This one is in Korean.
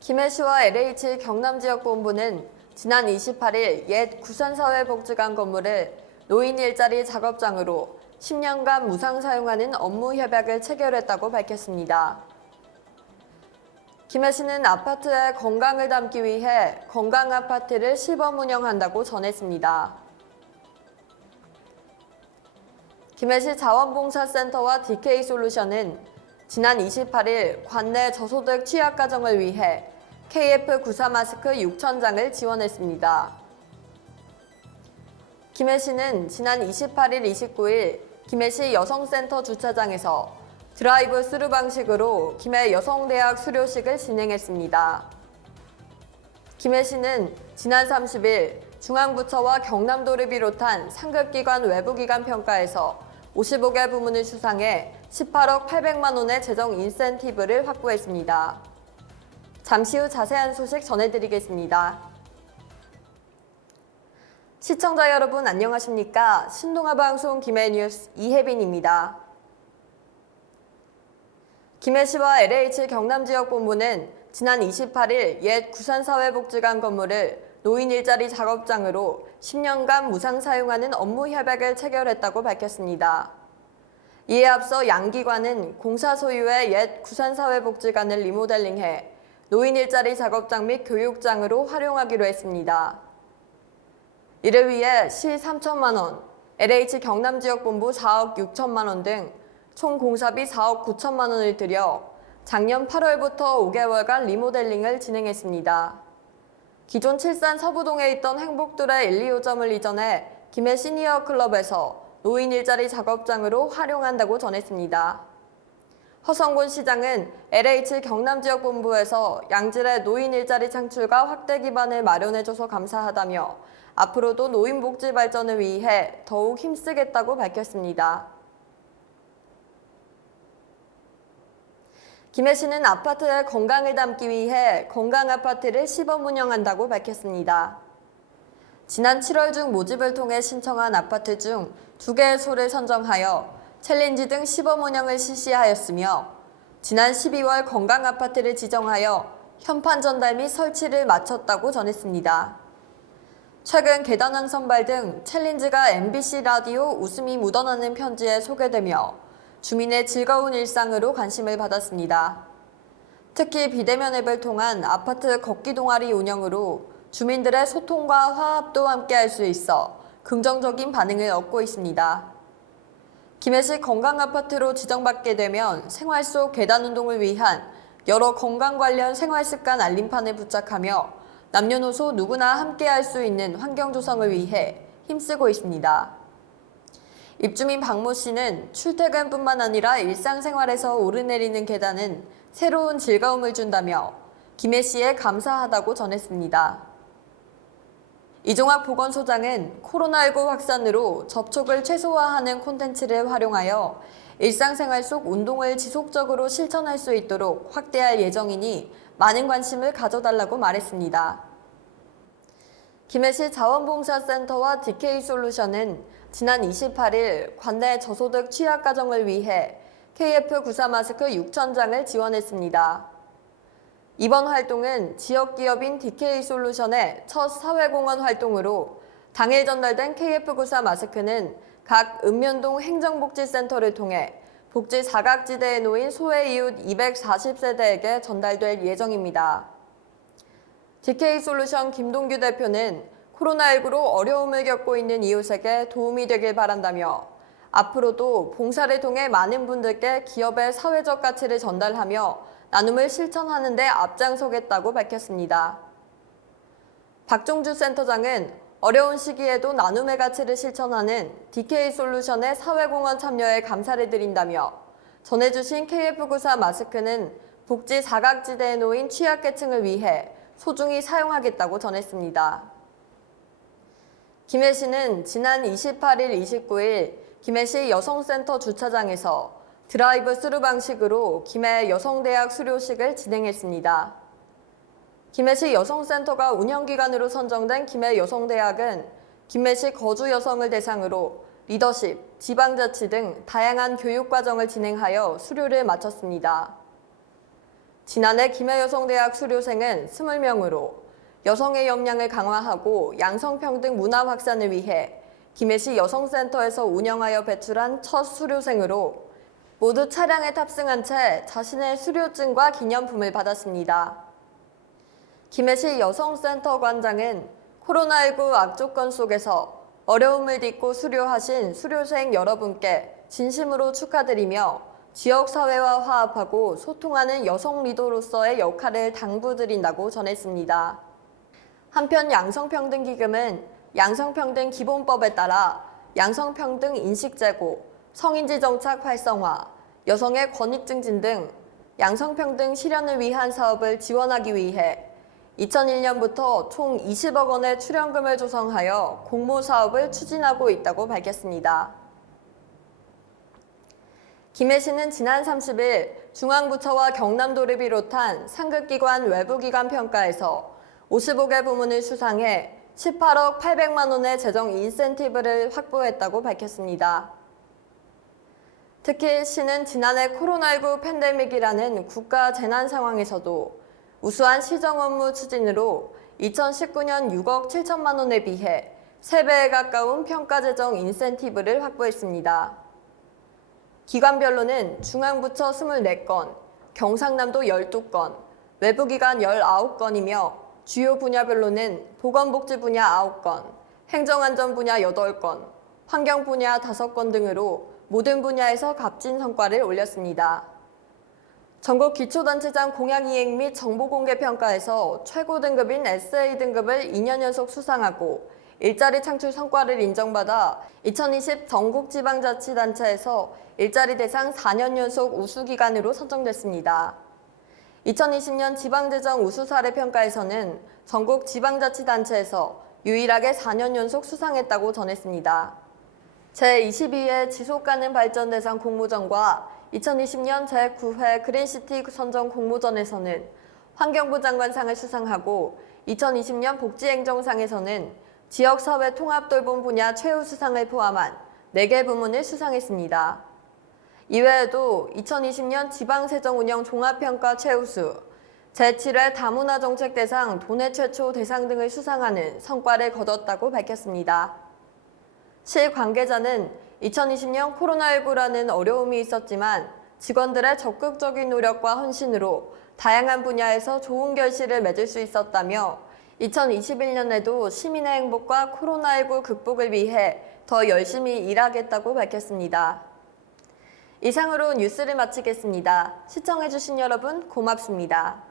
김해시와 LH 경남지역본부는 지난 28일 옛 구산사회복지관 건물을 노인 일자리 작업장으로 10년간 무상 사용하는 업무 협약을 체결했다고 밝혔습니다. 김해시는 아파트의 건강을 담기 위해 건강아파트를 시범 운영한다고 전했습니다. 김해시 자원봉사센터와 DK솔루션은 지난 28일 관내 저소득 취약가정을 위해 KF94 마스크 6,000장을 지원했습니다. 김해시는 지난 28일, 29일 김해시 여성센터 주차장에서 드라이브 스루 방식으로 김해 여성대학 수료식을 진행했습니다. 김해시는 지난 30일 중앙부처와 경남도를 비롯한 상급기관 외부기관 평가에서 55개 부문을 수상해 18억 800만 원의 재정 인센티브를 확보했습니다. 잠시 후 자세한 소식 전해드리겠습니다. 시청자 여러분 안녕하십니까? 신동아방송 김해뉴스 이혜빈입니다. 김해시와 LH 경남지역본부는 지난 28일 옛 구산사회복지관 건물을 노인 일자리 작업장으로 10년간 무상 사용하는 업무 협약을 체결했다고 밝혔습니다. 이에 앞서 양기관은 공사 소유의 옛 구산사회복지관을 리모델링해 노인 일자리 작업장 및 교육장으로 활용하기로 했습니다. 이를 위해 시 3천만 원, LH 경남지역본부 4억 6천만 원 등 총 공사비 4억 9천만 원을 들여 작년 8월부터 5개월간 리모델링을 진행했습니다. 기존 칠산 서부동에 있던 행복도래 1, 2호점을 이전해 김해 시니어 클럽에서 노인 일자리 작업장으로 활용한다고 전했습니다. 허성곤 시장은 LH 경남지역본부에서 양질의 노인 일자리 창출과 확대 기반을 마련해줘서 감사하다며 앞으로도 노인 복지 발전을 위해 더욱 힘쓰겠다고 밝혔습니다. 김해시는 아파트의 건강을 담기 위해 건강아파트를 시범 운영한다고 밝혔습니다. 지난 7월 중 모집을 통해 신청한 아파트 중 2개의 소를 선정하여 챌린지 등 시범 운영을 실시하였으며 지난 12월 건강아파트를 지정하여 현판 전달 및 설치를 마쳤다고 전했습니다. 최근 계단왕 선발 등 챌린지가 MBC 라디오 웃음이 묻어나는 편지에 소개되며 주민의 즐거운 일상으로 관심을 받았습니다. 특히 비대면 앱을 통한 아파트 걷기 동아리 운영으로 주민들의 소통과 화합도 함께할 수 있어 긍정적인 반응을 얻고 있습니다. 김해시 건강아파트로 지정받게 되면 생활 속 계단 운동을 위한 여러 건강 관련 생활습관 알림판을 부착하며 남녀노소 누구나 함께할 수 있는 환경 조성을 위해 힘쓰고 있습니다. 입주민 박모 씨는 출퇴근뿐만 아니라 일상생활에서 오르내리는 계단은 새로운 즐거움을 준다며 김해시에 감사하다고 전했습니다. 이종학 보건소장은 코로나19 확산으로 접촉을 최소화하는 콘텐츠를 활용하여 일상생활 속 운동을 지속적으로 실천할 수 있도록 확대할 예정이니 많은 관심을 가져달라고 말했습니다. 김해시 자원봉사센터와 DK솔루션은 지난 28일 관내 저소득 취약가정을 위해 KF94 마스크 6,000장을 지원했습니다. 이번 활동은 지역기업인 DK솔루션의 첫 사회공헌 활동으로 당일 전달된 KF94 마스크는 각 읍면동 행정복지센터를 통해 복지 사각지대에 놓인 소외이웃 240세대에게 전달될 예정입니다. DK솔루션 김동규 대표는 코로나19로 어려움을 겪고 있는 이웃에게 도움이 되길 바란다며 앞으로도 봉사를 통해 많은 분들께 기업의 사회적 가치를 전달하며 나눔을 실천하는 데 앞장서겠다고 밝혔습니다. 박종주 센터장은 어려운 시기에도 나눔의 가치를 실천하는 DK솔루션의 사회공헌 참여에 감사를 드린다며 전해주신 KF94 마스크는 복지 사각지대에 놓인 취약계층을 위해 소중히 사용하겠다고 전했습니다. 김해시는 지난 28일, 29일 김해시 여성센터 주차장에서 드라이브 스루 방식으로 김해 여성대학 수료식을 진행했습니다. 김해시 여성센터가 운영기관으로 선정된 김해 여성대학은 김해시 거주 여성을 대상으로 리더십, 지방자치 등 다양한 교육과정을 진행하여 수료를 마쳤습니다. 지난해 김해여성대학 수료생은 20명으로 여성의 역량을 강화하고 양성평등 문화 확산을 위해 김해시 여성센터에서 운영하여 배출한 첫 수료생으로 모두 차량에 탑승한 채 자신의 수료증과 기념품을 받았습니다. 김해시 여성센터 관장은 코로나19 악조건 속에서 어려움을 딛고 수료하신 수료생 여러분께 진심으로 축하드리며 지역사회와 화합하고 소통하는 여성 리더로서의 역할을 당부드린다고 전했습니다. 한편 양성평등기금은 양성평등 기본법에 따라 양성평등 인식제고, 성인지 정착 활성화, 여성의 권익 증진 등 양성평등 실현을 위한 사업을 지원하기 위해 2001년부터 총 20억 원의 출연금을 조성하여 공모 사업을 추진하고 있다고 밝혔습니다. 김해시는 지난 30일 중앙부처와 경남도를 비롯한 상급기관 외부기관 평가에서 55개 부문을 수상해 18억 800만 원의 재정 인센티브를 확보했다고 밝혔습니다. 특히 시는 지난해 코로나19 팬데믹이라는 국가 재난 상황에서도 우수한 시정 업무 추진으로 2019년 6억 7천만 원에 비해 3배에 가까운 평가 재정 인센티브를 확보했습니다. 기관별로는 중앙부처 24건, 경상남도 12건, 외부기관 19건이며 주요 분야별로는 보건복지 분야 9건, 행정안전 분야 8건, 환경 분야 5건 등으로 모든 분야에서 값진 성과를 올렸습니다. 전국 기초단체장 공약이행 및 정보공개 평가에서 최고 등급인 SA 등급을 2년 연속 수상하고 일자리 창출 성과를 인정받아 2020 전국지방자치단체에서 일자리 대상 4년 연속 우수기관으로 선정됐습니다. 2020년 지방재정 우수사례 평가에서는 전국 지방자치단체에서 유일하게 4년 연속 수상했다고 전했습니다. 제22회 지속가능 발전 대상 공모전과 2020년 제9회 그린시티 선정 공모전에서는 환경부 장관상을 수상하고 2020년 복지행정상에서는 지역사회 통합돌봄 분야 최우수상을 포함한 4개 부문을 수상했습니다. 이외에도 2020년 지방세정운영 종합평가 최우수, 제7회 다문화정책대상 도내 최초 대상 등을 수상하는 성과를 거뒀다고 밝혔습니다. 시 관계자는 2020년 코로나19라는 어려움이 있었지만 직원들의 적극적인 노력과 헌신으로 다양한 분야에서 좋은 결실을 맺을 수 있었다며 2021년에도 시민의 행복과 코로나19 극복을 위해 더 열심히 일하겠다고 밝혔습니다. 이상으로 뉴스를 마치겠습니다. 시청해주신 여러분 고맙습니다.